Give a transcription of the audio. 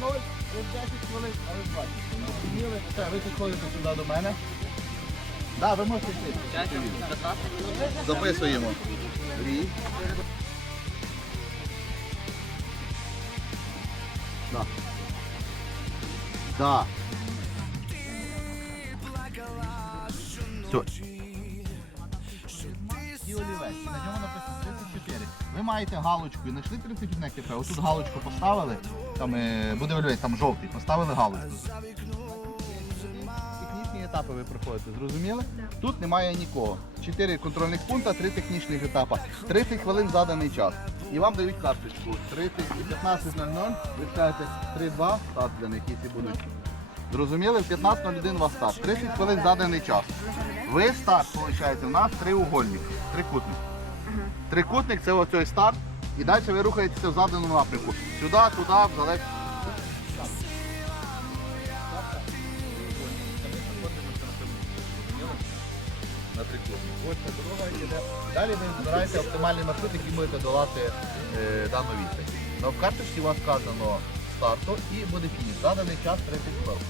0, ви 10 хвилин, а ви в 20 хвилин. Зрозуміли? Все, ви підходите сюди до мене. Ви можете йти. Записуємо. Рік. Да. Да. Все. І олівець. На ньому написано 34. Ви маєте галочку і знайшли 31 КП. Отут галочку поставили, там е, буде олівець, там жовтий, поставили галочку. Технічні етапи ви проходите, зрозуміли? Тут немає нікого. Чотири контрольних пункти, три технічних етапи. 30 хвилин заданий час. І вам дають карточку. 30 і 15.00, ви скажете 3-2, старт для них, якщо будуть. Зрозуміли? В 15.01 у вас старт. 30 хвилин заданий час. Ви старт, виходить, у нас триугольник, трикутник. Трикутник це оцей старт. І далі ви рухаєтеся в заданому напрямку. Сюди, туди, в залежності. на. Ось ця дорога йде. Далі ви збираєте оптимальний маршрут, який будете долати е, дану відстань. Но в карточці у вас вказано старту і буде фініш. Заданий час 30 хвилин.